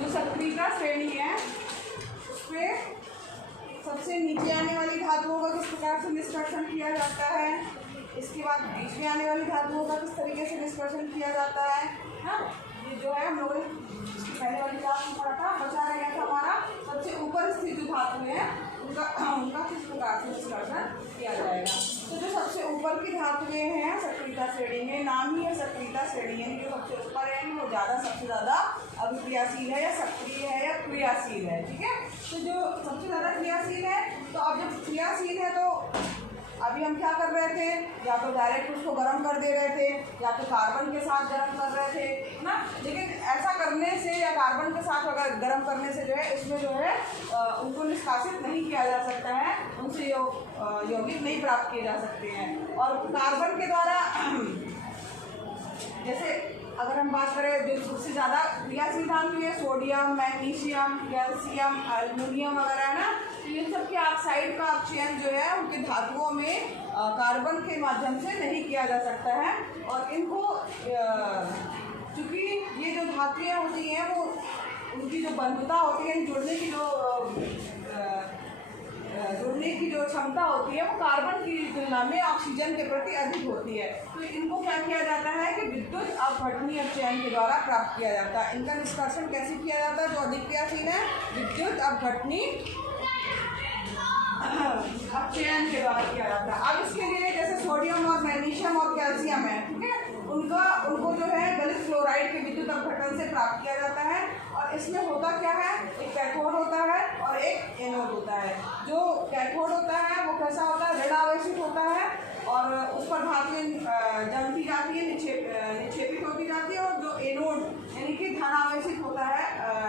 जो सक्रियता श्रेणी है उसमें सबसे नीचे आने वाली धातुओं का किस प्रकार से निष्कर्षण किया जाता है, इसके बाद बीच में आने वाली धातुओं का किस तरीके से निष्कर्षण किया जाता है। हाँ, ये जो है हम लोगों ने पहले वाली क्लास में पढ़ा था, बचा रह गया था हमारा सबसे ऊपर स्थित जो धातु है उनका किस प्रकार से निष्कर्षण किया जाएगा। तो जो सबसे ऊपर की धातुएं हैं सक्रियता श्रेणी में, नाम ही है सक्रियता श्रेणी है, जो सबसे ऊपर है वो सबसे ज़्यादा अभिक्रियाशील है या सक्रिय है या क्रियाशील है। ठीक है, तो जो सबसे ज़्यादा क्रियाशील है, तो अब जब क्रियाशील है तो अभी हम क्या कर रहे थे, या तो डायरेक्ट उसको गर्म कर दे रहे थे या तो कार्बन के साथ गर्म कर रहे थे ना। लेकिन ऐसा करने से या कार्बन के साथ अगर गर्म करने से जो है इसमें जो है उनको निष्कासित नहीं किया जा सकता है, उनसे यौगिक नहीं प्राप्त किए जा सकते हैं। और कार्बन के द्वारा जैसे अगर हम बात करें जो सबसे ज़्यादा क्रियाशील धातु है सोडियम, मैग्नीशियम, कैल्शियम, एल्युमिनियम वगैरह है ना, तो इन सब के ऑक्साइड का अपचयन जो है उनके धातुओं में कार्बन के माध्यम से नहीं किया जा सकता है। और इनको चूँकि ये जो धातुएँ होती हैं वो उनकी जो बंधुता होती है, जुड़ने की जो क्षमता होती है वो कार्बन की तुलना में ऑक्सीजन के प्रति अधिक होती है। तो इनको क्या किया जाता है कि विद्युत अपघटनी अपचयन के द्वारा प्राप्त किया जाता है। इनका निष्कर्षण कैसे किया जाता है, जो अधिक क्रियाशील है विद्युत अपघटनी अपचयन के द्वारा किया जाता है। अब इसके लिए जैसे सोडियम और मैग्नीशियम और कैल्शियम है, ठीक है, उनको जो है गलित क्लोराइड के विद्युत अपघटन से प्राप्त किया जाता है। और इसमें होता क्या है, एक कैथोड होता है और एक एनोड होता है। जो कैथोड होता है वो कैसा होता है, ऋण आवेशित होता है और उस पर धातुएं जमती जाती है, निक्षेपित होती जाती है। और जो एनोड यानी कि धन आवेशित होता है,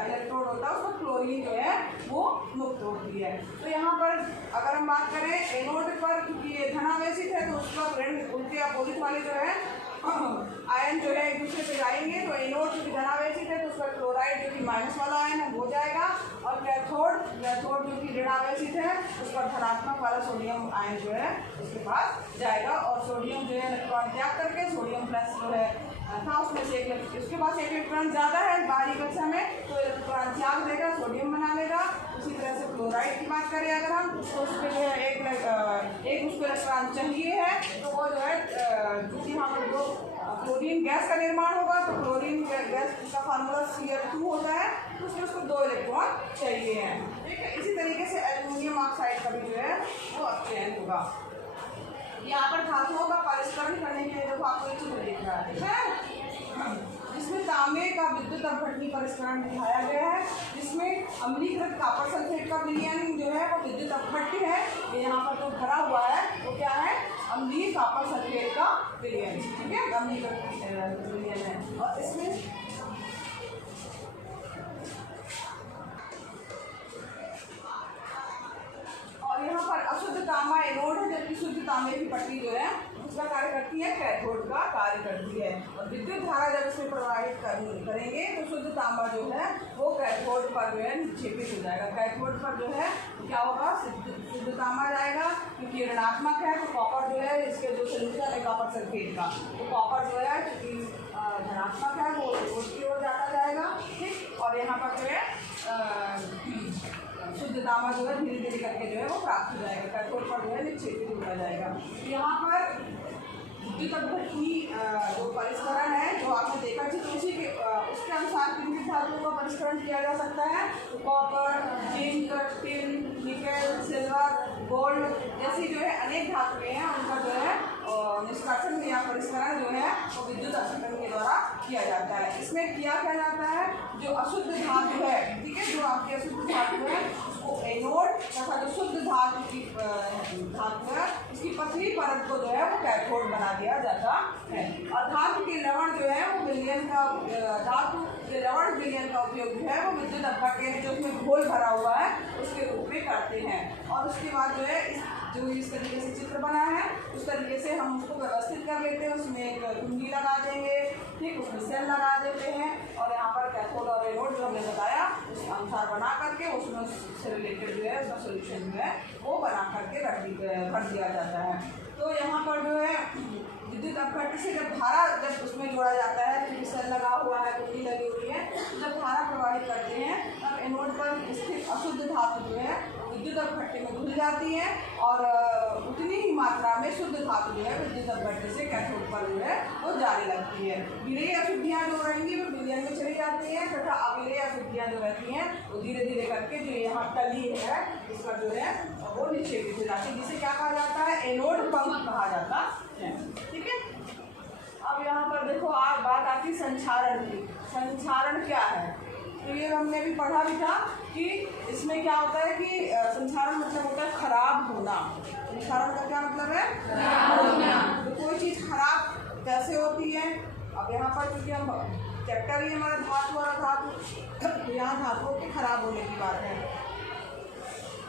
इलेक्ट्रोड होता है, उसमें क्लोरीन जो है वो मुक्त होती है। तो यहाँ पर अगर हम बात करें एनोड पर, क्योंकि ये धन आवेशित है तो उसका ऋण उल्टे अपोजिट वाले जो है आयन जो है एक दूसरे पे जाएंगे। तो एनोड जो कि धनावेशित है तो उसका क्लोराइड जो कि माइनस वाला आयन है वो जाएगा, और कैथोड जो कि ऋणावेशित है उस पर धनात्मक वाला सोडियम आयन जो है उसके पास जाएगा। और सोडियम जो है इलेक्ट्रॉन त्याग करके सोडियम प्लस जो है था उसमें से उसके पास एक इलेक्ट्रॉन ज़्यादा है बाहरी कक्षा में, तो इलेक्ट्रॉन त्याग देगा, सोडियम बना लेगा। उसी तरह से क्लोराइड की बात करें अगर हम, तो उस पर जो है एक उसको इलेक्ट्रॉन चाहिए है, तो वो जो है क्योंकि यहाँ पर जो क्लोरीन गैस का निर्माण होगा तो क्लोरीन गैस का फार्मूला Cl2 होता है, तो उसमें उसको 2 इलेक्ट्रॉन चाहिए हैं। ठीक है, इसी तरीके से एल्युमिनियम ऑक्साइड का भी जो है वो अपचयन होगा। यहाँ पर धातुओं का परिष्करण करने के लिए देखो आपको एक चित्र दिख रहा है, ठीक है, जिसमें तांबे का विद्युत अपघटनी परिष्करण दिखाया गया है, जिसमें अम्लीकृत कॉपर सल्फेट का विलयन जो है वो विद्युत अपघट्य है। ये यहाँ पर जो भरा हुआ है वो क्या है, अम्लीय कॉपर सल्फेट का विलयन, ठीक है, अम्लीकृत विलयन है। और इसमें यहाँ पर अशुद्ध तांबा एनोड है, जबकि शुद्ध तांबे की पट्टी जो है उसका कार्य करती है, कैथोड का कार्य करती है। और विद्युत धारा जब इसमें प्रवाहित करेंगे तो शुद्ध तांबा जो है वो कैथोड पर जो है निक्षेपित हो जाएगा। कैथोड पर जो है क्या होगा, शुद्ध तांबा जाएगा, क्योंकि ऋणात्मक है तो कॉपर जो है, इसके जो सोल्यूशन है कॉपर सल्फेट का, तो कॉपर जो है क्योंकि धनात्मक है वो उसकी ओर जाता जाएगा। ठीक, और यहाँ पर जो है शुद्ध तांबा जो है धीरे धीरे करके जो है वो प्राप्त हो जाएगा, कैथोड पर जो है निक्षेपित होता जाएगा। यहाँ पर विद्युत अपघटनी जो परिष्करण है जो आपने देखा थी, तो उसी के उसके अनुसार किन किन धातुओं का परिष्करण किया जा सकता है, copper, zinc, tin, nickel, silver, gold जैसी जो है अनेक धातुएं हैं, उनका जो है निष्कासन या परिष्करण जो है वो विद्युत अपघटन के द्वारा किया जाता है। इसमें किया क्या जाता है, जो अशुद्ध धातु है, ठीक है, जो आपकी अशुद्ध धातु है उसको एनोड तथा जो शुद्ध धातु है इसकी पतली परत को जो है वो कैथोड बना दिया जाता है। और धातु के लवण जो है वो विलयन का धातु के लवण विलयन का उपयोग जो है वो विद्युत अपघटन जो उसमें घोल भरा हुआ है उसके रूप में करते हैं। और उसके बाद जो है इस तरीके से चित्र बना है उस तरीके से हम उसको व्यवस्थित कर लेते हैं, उसमें एक कुंडी लगा देंगे, ठीक, उसमें सेल लगा देते हैं और यहाँ पर कैथोड और एनोड जो हमने बताया उस अनुसार बना करके उसमें उससे रिलेटेड जो है उसका सोल्यूशन जो है वो बना करके भर दिया जाता है। तो यहाँ पर जो है विद्युत अपघट्य से जब धारा उसमें जोड़ा जाता है, क्योंकि सेल लगा हुआ है, कुंडी लगी हुई है, जब धारा प्रवाहित करते हैं तब एनोड पर स्थित अशुद्ध धातु जो है विद्युत अपघट्य में घुल जाती है और उतनी ही मात्रा में शुद्ध धातु जो है विद्युत अपघट्य से कैथोड पर जो है वो जाने लगती है। विलेय अशुद्धियाँ जो रहेंगी वो विलयन में चली जाती हैं तथा अविलेय अशुद्धियाँ जो रहती हैं वो धीरे धीरे करके जो यहाँ तली है इसका जो है वो निक्षेपित हो जाती है, जिसे क्या कहा जाता है, एनोड पंख कहा जाता है। ठीक है, अब यहाँ पर देखो बात आती संक्षारण की। संक्षारण क्या है, तो ये हमने भी पढ़ा भी था कि इसमें क्या होता है कि संक्षारण मतलब होता है खराब होना। संक्षारण का क्या मतलब है, खराब होना। तो कोई चीज़ खराब कैसे होती है, अब यहाँ पर क्योंकि हम चैप्टर ही हमारा धातु वाला धातु, तो यहाँ धातुओं के खराब होने की बात है।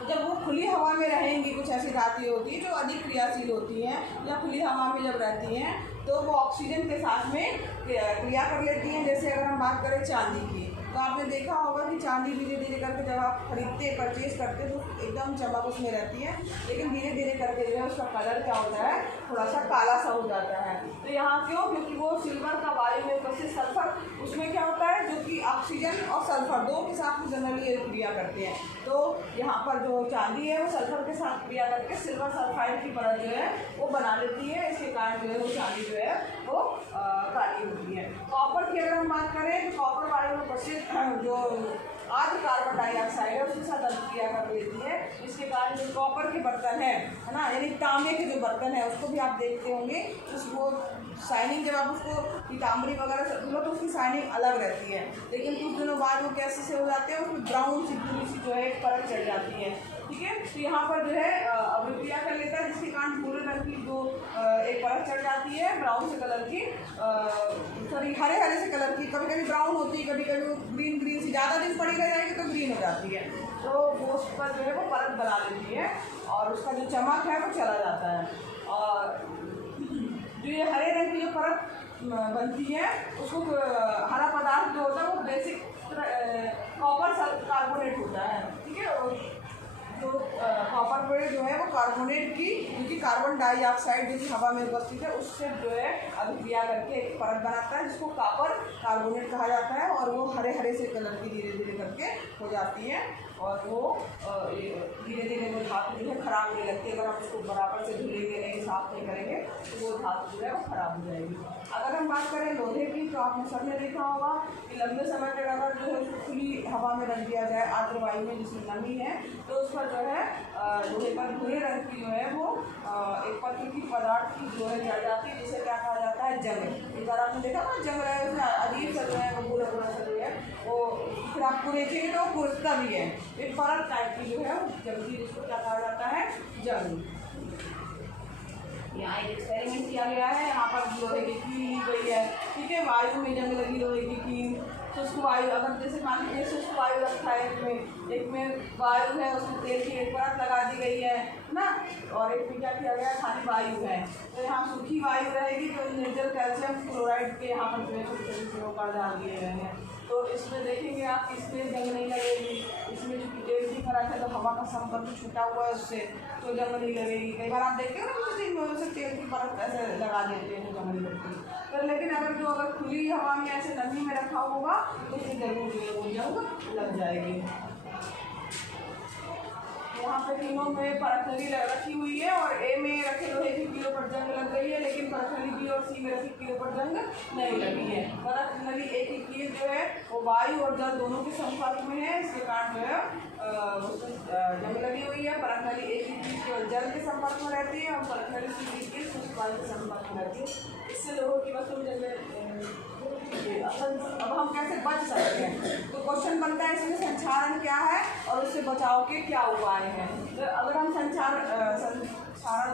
जब वो खुली हवा में रहेंगी, कुछ ऐसी धातुएं होती हैं जो अधिक क्रियाशील होती हैं या खुली हवा में जब रहती हैं तो वो ऑक्सीजन के साथ में क्रिया कर लेती हैं। जैसे अगर हम बात करें चांदी की, तो आपने देखा होगा कि चांदी धीरे धीरे करके जब आप खरीदते परचेज करते तो एकदम चमक उसमें रहती है, लेकिन धीरे धीरे करके जो है उसका कलर क्या होता है, थोड़ा सा काला सा हो जाता है। तो यहाँ क्यों, क्योंकि वो सिल्वर का वायु में उपस्थित सल्फर उसमें क्या होता है, जो कि ऑक्सीजन और सल्फर दो के साथ जनरली क्रिया करते हैं। तो यहाँ पर जो चांदी है वो सल्फर के साथ क्रिया करके सिल्वर सल्फाइड की परत जो है वो बना लेती है, इसके कारण जो है वो चांदी जो है वो काली होती है। कॉपर की अगर हम बात करें तो कॉपर वायु में उपस्थित जो आर्द्र कार्बन डाइऑक्साइड है उसके साथ अभिक्रिया कर लेती है, इसके कारण जो कॉपर के बर्तन है ना, यानी तांबे के जो बर्तन है उसको भी आप देखते होंगे, उसको शाइनिंग जब आप उसको पीताम्बरी वगैरह से धुलो तो उसकी शाइनिंग अलग रहती है, लेकिन कुछ दिनों बाद वो कैसे से हो जाते हैं, उसमें ब्राउन सी पूरी सी जो है एक परत चढ़ जाती है। ठीक है, तो यहाँ पर जो है अभिक्रिया कर लेता है जिसके कारण भूरे रंग की जो एक परत चढ़ जाती है, ब्राउन से कलर की, सॉरी हरे हरे से कलर की, कभी कभी ब्राउन होती है, कभी कभी वो ग्रीन ग्रीन से ज़्यादा दिन पड़ी रह जाएगी तो ग्रीन हो जाती है। तो वो उस पर जो है वो परत बना लेती है और उसका जो चमक है वो चला जाता है। और जो ये हरे रंग की जो परत बनती है उसको हरा पदार्थ जो होता है वो बेसिक कॉपर कार्बोनेट होता है। ठीक है, तो कॉपर पे जो है वो कार्बोनेट की, क्योंकि कार्बन डाइऑक्साइड जो कि हवा में उपस्थित है उससे जो है अभिक्रिया करके एक परत बनाता है जिसको कॉपर कार्बोनेट कहा जाता है, और वो हरे हरे से कलर की धीरे धीरे करके हो जाती है और वो धीरे धीरे वो धातु जो है खराब होने लगती है। अगर हम उसको बराबर से धुलेंगे नहीं, साफ नहीं करेंगे तो वो धातु जो है वो खराब हो जाएगी। अगर हम बात करें लोहे की, तो आपने सबने देखा होगा कि लंबे समय तक अगर जो है उसको खुली हवा में रख दिया जाए आर्द्र वायु में जिसमें नमी है, तो उस पर जो है लोहे पर भूरे रंग की जो है वो एक पत्र की पदार्थ की जो है जड़ जाती है, जिसे क्या कहा जाता है, जंग। एक बार आपने देखा ना जंग है, उसमें अजीब सा जो है वो बुरा बुरा सा जो है वो, फिर आपको देखेंगे तो वो पुरस्ता भी है, एक परत टाइप की जो है वो जंगी, जिसको क्या कहा जाता है, जंग। यहाँ एक एक्सपेरिमेंट किया गया है, यहाँ पर लोहे की कील ली गई है। ठीक है, वायु में जंग लगी लोहे की कील, शुष्क वायु, अगर जैसे मान लीजिए शुष्क वायु रखा है, एक में वायु है उसमें तेल की एक परत लगा दी गई है ना, और एक में क्या किया गया, खाली वायु है। तो यहाँ सूखी वायु रहेगी तो निर्जल कैल्शियम क्लोराइड के यहाँ पर जो है छोटे छोटे प्रोकार डाल दिए गए हैं। तो इसमें देखेंगे आप, इसमें जंग नहीं लगेगी, इसमें जो तेल की परत है तो हवा का संपर्क छूटा हुआ है उससे, तो जंग नहीं लगेगी। कई बार आप देखते हो ना कुछ दिन में से तेल की परत ऐसे लगा देते हैं, जंग नहीं लगती। तो लेकिन अगर खुली हवा में ऐसे नमी में रखा होगा तो उससे जरूर जो है वो जंग लग जाएगी। यहाँ पे तीनों में परत रखी हुई है और ए में रखे लोहे की कीलों पर जंग लग गई है, लेकिन परत बी और सी में रखी कीलों पर जंग नहीं लगी है। परत एक ही कील जो है वो वायु और जल दोनों के संपर्क में है, इसके कारण जो है जंग लगी हुई है। परत एक ही कील केवल जल के संपर्क में रहती है और परत सी कील शुष्क वायु के संपर्क में रहती है। इससे लोगों की वस्तु जंग। अब हम कैसे बच सकते हैं, तो क्वेश्चन बनता है इसमें संक्षारण क्या है और उससे बचाव के क्या उपाय हैं। तो अगर हम संक्षारण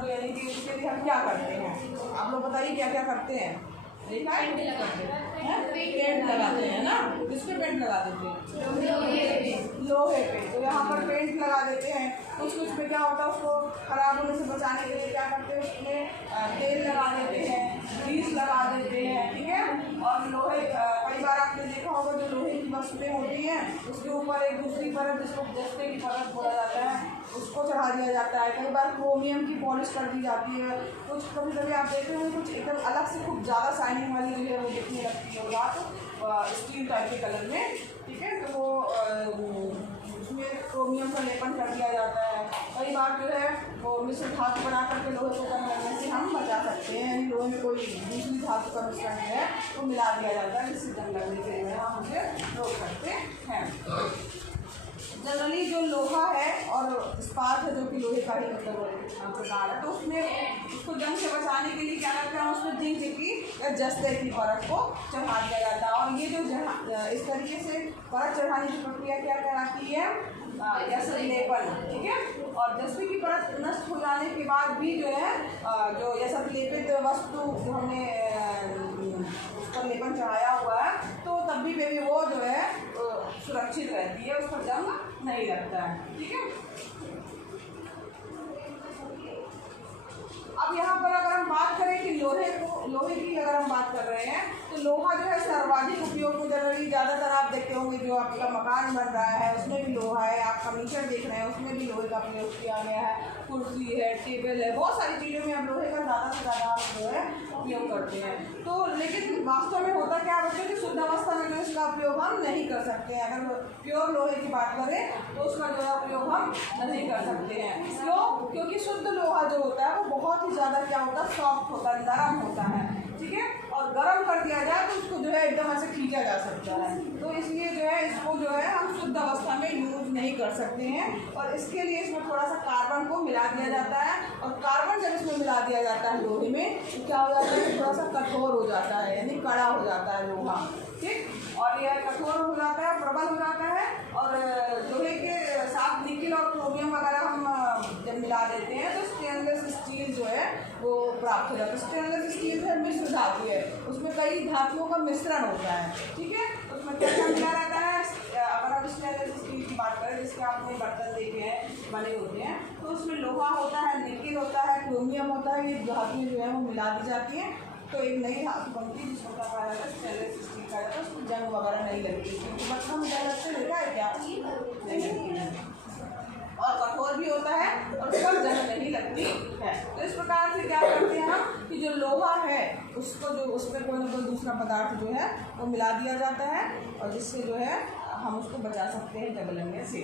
जो यानी कि उसके लिए हम क्या करते हैं, आप लोग बताइए क्या क्या करते हैं। देखा है, पेंट लगाते हैं ना, किस पे पेंट लगा देते हैं, लोहे पे। तो यहाँ पर पेंट लगा देते हैं, कुछ पे क्या होता है उसको खराब होने से बचाने के लिए क्या करते हैं, उसमें तेल लगा देते हैं, ग्रीस लगा देते हैं। ठीक है, और लोहे कई बार आपने देखा होगा जो लोहे की वस्तुएं होती हैं उसके ऊपर एक दूसरी परत जिसको जस्ते की परत बोला जाता है उसको चढ़ा दिया जाता है। कई बार क्रोमियम की पॉलिश कर दी जाती है, कुछ कभी कभी आप देखते हैं कुछ एकदम अलग से खूब ज़्यादा शाइनिंग वाली जो है वो दिखने लगती है, या तो स्टील टाइप के कलर में। ठीक है, कर दिया जाता है। कई बार जो है वो मिश्र धातु बना करके लोहे को जंग लगने से हम बचा सकते हैं, यानी लोहे में कोई दूसरी धातु का मिश्रण है तो मिला दिया जाता है, जिससे जंग लगने के लिए हम उसे रोक सकते हैं। जनरली जो लोहा है और इस्पात है, जो कि लोहे का ही मतलब प्रकार है, तो उसमें उसको जंग से बचाने के लिए क्या करते हैं, उसमें जिंक की या जस्ते की परत को चढ़ा दिया जाता है। और ये जो इस तरीके से परत चढ़ाने की प्रक्रिया क्या कहलाती है, लेपन, ठीक है। और जस्ते की परत नष्ट हो जाने के बाद भी जो है जो लेपित वस्तु जो हमने उस पर लेपन चढ़ाया हुआ है, तो तब भी वो जो है सुरक्षित रहती है, उस पर जंग नहीं लगता है, ठीक है। अब यहाँ पर अगर हम बात करें कि लोहे की अगर हम बात कर रहे हैं, तो लोहा जो है सर्वाधिक उपयोग में जनरली ज़्यादातर आप देखते होंगे जो आपका मकान बन रहा है उसमें भी लोहा है, आप फर्नीचर देख रहे हैं उसमें भी लोहे का प्रयोग किया गया है, कुर्सी है, टेबल है, बहुत सारी चीज़ों में हम लोहे का ज़्यादा से ज़्यादा जो है उपयोग करते हैं। तो लेकिन वास्तव में होता क्या बच्चों की शुद्ध अवस्था में जो इसका उपयोग हम नहीं कर सकते हैं। अगर प्योर लोहे की बात करें तो उसका जो है उपयोग हम नहीं कर सकते हैं। क्यों? क्योंकि शुद्ध लोहा जो होता है वो बहुत ही ज़्यादा क्या होता है, सॉफ्ट होता है, नरम होता है, ठीक है। और गर्म कर दिया जाए तो उसको जो है एकदम ऐसे खींचा जा सकता है, तो इसलिए जो है इसको जो है हम शुद्ध अवस्था में यूज नहीं कर सकते हैं। और इसके लिए इसमें थोड़ा सा कार्बन को मिला दिया जाता है, और कार्बन जब इसमें मिला दिया जाता है लोहे में तो क्या हो जाता है, थोड़ा सा कठोर हो जाता है, यानी कड़ा हो जाता है लोहा, ठीक। और यह कठोर हो जाता है, प्रबल हो जाता है। और लोहे के साथ निकेल और क्रोमियम वगैरह हम जब मिला देते हैं तो स्टेनलेस स्टील जो है वो प्राप्त हो जाता है। स्टेनलेस स्टील है मिश्र धातु है, उसमें कई धातुओं का मिश्रण होता है, ठीक है। उसमें क्या क्या मिला रहता है, अगर हम स्टेनलेस स्टील की बात करें जिसके आपने बर्तन देखे हैं बने होते हैं, तो उसमें लोहा होता है, निकेल होता है, क्रोमियम होता है, ये धातुएं जो है वो मिला दी जाती हैं तो एक नई धातु बनती है जिसको क्या कहा जाता है, स्टेनलेस स्टील कहा जाता है। उसको जंग वगैरह नहीं लगती, क्योंकि बर्तन में जंग लगते देखा है क्या, नहीं लगती है, और कठोर भी होता है और उस पर जंग नहीं लगती है। तो इस प्रकार से क्या करते हैं हम कि जो लोहा है उसको जो उस पर कोई ना कोई दूसरा पदार्थ जो है वो मिला दिया जाता है, और जिससे जो है हम उसको बचा सकते हैं जंग लगने से।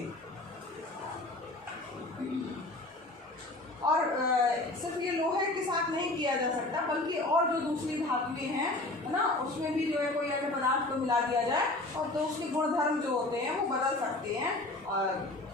और सिर्फ ये लोहे के साथ नहीं किया जा सकता, बल्कि और जो दूसरी धातुएं हैं है ना, उसमें भी जो है कोई ऐसे पदार्थ को मिला दिया जाए और तो उसके गुणधर्म जो होते हैं वो बदल सकते हैं।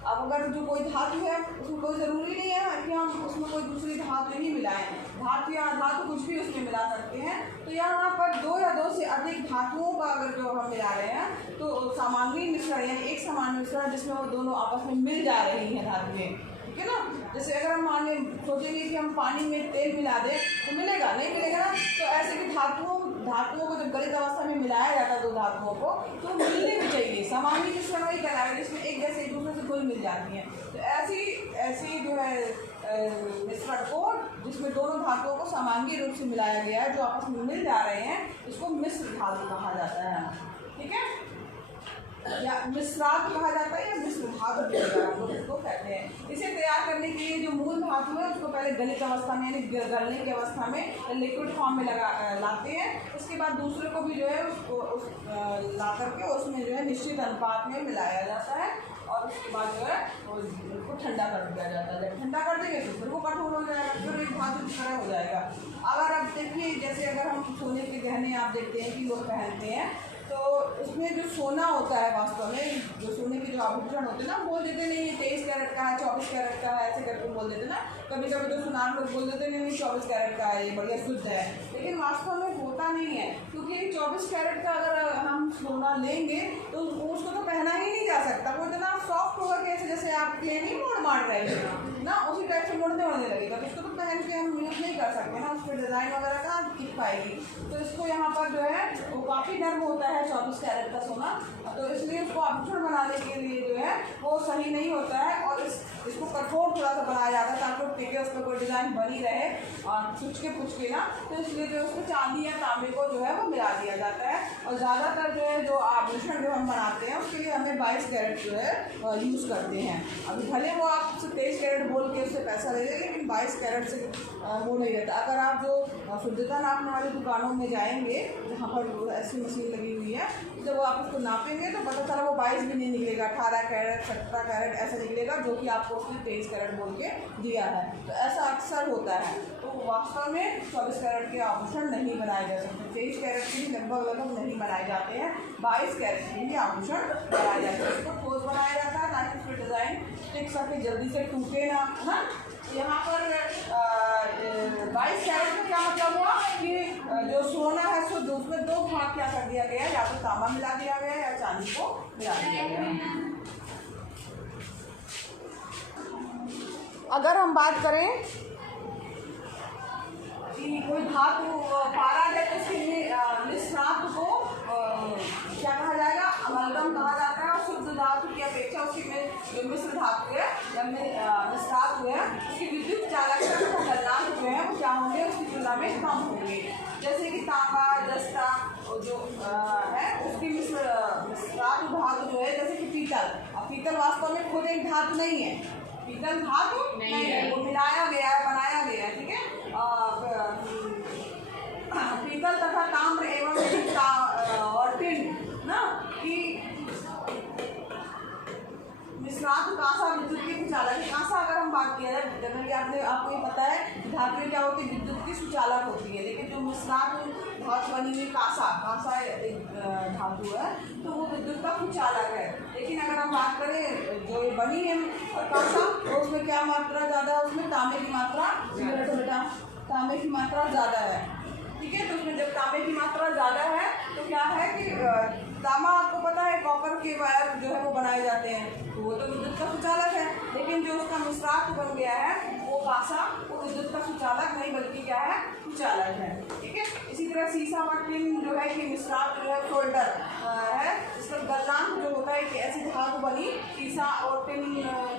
अब अगर जो कोई धातु है उसमें कोई ज़रूरी नहीं है कि हम उसमें कोई दूसरी धातु ही मिलाएं, धातु या धातु कुछ भी उसमें मिला सकते हैं। तो यहाँ पर दो या दो से अधिक धातुओं का अगर जो हम मिला रहे हैं तो समांगी मिश्रण यानी एक समान मिश्रण जिसमें वो दोनों आपस में मिल जा रही हैं धातुएं, ठीक है ना। जैसे अगर हम मान लें सोचेंगे कि हम पानी में तेल मिला दें तो मिलेगा, नहीं मिलेगा ना। तो ऐसे कि धातुओं को जब गलित अवस्था में मिलाया जाता है दो धातुओं को तो मिलने भी चाहिए, समांगी मिश्रण वही कहलाएगा जिसमें एक जैसे एक दूसरे से घुल मिल जाती हैं। तो ऐसी जो है मिश्रण को जिसमें दोनों धातुओं को समांगी रूप से मिलाया गया है जो आपस में मिल जा रहे हैं, इसको मिश्र धातु कहा जाता है, ठीक है, या मिश्रात कहा जाता है या मिश्र धातु हम लोग इसको कहते हैं। इसे तैयार करने के लिए जो मूल धातु है उसको पहले गलित अवस्था में यानी गलने की अवस्था में लिक्विड फॉर्म में लाते हैं। उसके बाद दूसरे को भी जो है उसको ला करके उसमें जो है निश्चित अनुपात में मिलाया जाता है, और उसके बाद जो है उसको ठंडा कर दिया जाता है। जब ठंडा कर देंगे तो फिर वो कठोर हो जाएगा, फिर एक धातु की तरह हो जाएगा। अगर आप देखिए जैसे अगर हम सोने के गहने आप देखते हैं कि लोग पहनते हैं तो उसमें जो सोना होता है वास्तव में जो सोने के जो आभूषण होते हैं ना, बोल देते नहीं 23 कैरेट का है, 24 कैरेट का है, ऐसे करके बोल देते ना। कभी कभी तो सुनार लोग बोल देते नहीं 24 कैरेट का है, ये बढ़िया शुद्ध है, लेकिन वास्तव में होता नहीं है। क्योंकि 24 कैरेट का अगर हम सोना लेंगे तो उसको तो पहना ही नहीं जा सकता, वो इतना सॉफ्ट होगा कि जैसे आप प्लेन ही मोड़ मार रहे हैं ना, उसी टाइप से मोड़ने लगेगा, तो उसको तो पहन के हम यूज़ नहीं कर सकते ना, उस पर डिज़ाइन वगैरह कहाँ दिख पाएगी। तो इसको यहाँ पर जो है वो काफ़ी नर्म होता है 24 कैरेट का सोना, तो इसलिए उसको आभूषण बनाने के लिए जो है वो सही नहीं होता है, और इसको कठोर थोड़ा सा बनाया जाता है ताकि टिके, उस पर कोई डिज़ाइन बनी रहे और पुचके ना। तो इसलिए जो उसको चांदी या तांबे को जो है वो मिला दिया जाता है। और ज़्यादातर जो है जो आभूषण जो हम बनाते हैं उसके लिए हमें 22 कैरेट जो है यूज़ करते हैं। अभी भले वो आप 23 कैरेट बोल के उससे पैसा ले लेंगे, लेकिन 22 कैरेट से वो नहीं रहता। अगर आप जो शुद्धता नापने वाली दुकानों में जाएंगे जहाँ पर ऐसी मशीन लगी हुई है, जब वो आप उसको नापेंगे तो पता चला वो 22 भी नहीं निकलेगा, 18 कैरेट 17 कैरेट ऐसा निकलेगा, जो कि आपको उसने 23 कैरेट बोल के दिया है। तो ऐसा अक्सर होता है। तो वास्तव में 24 कैरेट के आभूषण नहीं बनाए जा सकते, 23 कैरेट के भी लगभग नहीं बनाए जाते हैं, 22 कैरेट के ही आभूषण बनाए जाते हैं। इसको ठोस बनाया जाता है ताकि उसकी डिज़ाइन टिक सके, जल्दी से टूटे ना, है ना। यहाँ पर 22 कैरेट का क्या मतलब हुआ कि जो सोना है शुद्ध, उसमें 2 भाग क्या कर दिया गया, या तो तांबा मिला दिया गया या चांदी को मिला दिया गया। अगर हम बात करें कि कोई धातु पारा है तो उसके मिश्रात को क्या कहा जाएगा, अमलगम कहा जाता है। और शुद्ध धातु की अपेक्षा उसकी जो मिश्र धातु है या मिश्रात हुए हैं उसकी विद्युत चालकता तथा गलनांक हुए हैं वो क्या होंगे, उसकी तुलना में कम होंगे। जैसे कि तांबा, जस्ता जो है उसकी मिश्रात धातु जो है, जैसे कि पीतल। अब पीतल वास्तव में खुद एक धातु नहीं है, पीतल धातु नहीं है, वो मिलाया गया है, बनाया गया है, ठीक है। पीतल तथा ताम्र एवं और टिन ना कि मिश्रात कांसा विद्युत की सुचालक है। कांसा अगर हम बात किया जाए, जनरली आपको ये पता है धातु क्या होती है, विद्युत की सुचालक होती है। लेकिन जो मिश्रात धातु बनी हुई कांसा एक धातु है तो वो विद्युत का सुचालक है। लेकिन अगर हम बात करें जो ये बनी है कांसा, तो उसमें क्या मात्रा ज़्यादा है, उसमें तांबे की मात्रा, बेटा तांबे की मात्रा ज़्यादा है, ठीक है। तो उसमें जब तांबे की मात्रा ज़्यादा है तो क्या है कि तांबा आपको पता है कॉपर के वायर जो है वो बनाए जाते हैं, तो वो तो विद्युत का सुचालक है। लेकिन जो उसका मिश्रात बन गया है वो कांसा, वो विद्युत का सुचालक नहीं बल्कि क्या है, सुचालक है, ठीक है। इसी तरह सीसा और टिन जो है कि मिश्रात जो है फोल्डर है, इसका गलनांक जो होता है कि ऐसी धातु बनी, सीसा और टिन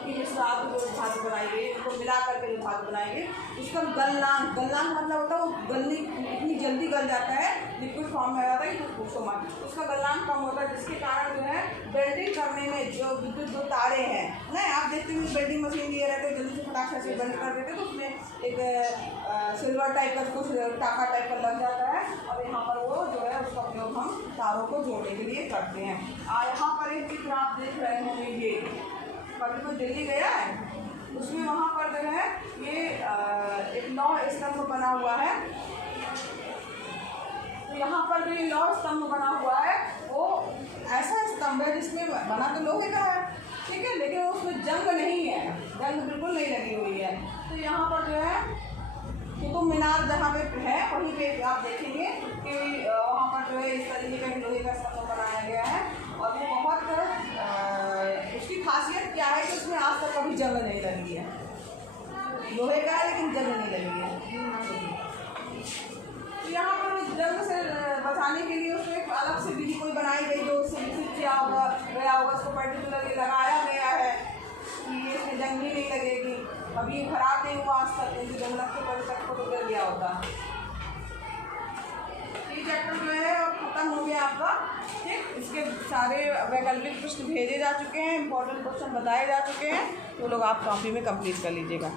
की मिश्रात जो धातु बनाई गई, उसको मिला करके जो धातु बनाई गई, उसका गलनांक मतलब होता है वो गलनी इतनी जल्दी गल जाता है, लिक्विड फॉर्म में आ जाता है कि पूछो मत, उसका गलनांक कम होता है, जिसके कारण जो है बेल्डिंग करने में जो विद्युत जो तारे हैं ना, आप देखते हैं बेल्डिंग मशीन लिए रहते हैं, जल्दी से फटाक से बेल्ड कर देते हैं, तो उसमें एक सिल्वर टाइप का कुछ टाका टाइप का लग जाता है, और यहाँ पर वो जो है उसका उपयोग हम तारों को जोड़ने के लिए करते हैं। यहाँ पर एक चित्र आप देख रहे होंगे, ये कभी कोई दिल्ली गया है उसमें वहाँ पर जो है ये एक 9 स्तंभ बना हुआ है। तो यहाँ पर जो ये 9 स्तंभ बना हुआ है वो ऐसा स्तंभ है जिसमें बना तो लोहे का है, ठीक है, लेकिन उसमें जंग नहीं है, जंग बिल्कुल नहीं लगी हुई है। तो यहाँ पर जो है कुतुब मीनार जहाँ पे है वहीं पे आप देखेंगे कि वहाँ पर जो है इस तरीके का लोहे का स्तंभ बनाया गया है। और वो बहुत उसकी खासियत क्या है कि उसमें आज तक कभी जंग नहीं लगी है, लोहे का है लेकिन जंग नहीं लगी है। तो यहाँ पर जंग से बचाने के लिए उसमें एक अलग से विधि कोई बनाई गई जो उससे विकसित किया गया होगा, उसको पर्टिकुलरली लगाया गया है कि इसमें जंग भी नहीं लगेगी, कभी खराब नहीं हुआ आज तक, क्योंकि जंग लगते पर तक को तो गिर गया होता। ये चैप्टर जो है खत्म हो गया आपका, ठीक। इसके सारे वैकल्पिक प्रश्न भेजे जा चुके हैं, इंपॉर्टेंट क्वेश्चन बताए जा चुके हैं, तो लोग आप कॉपी में कंप्लीट कर लीजिएगा।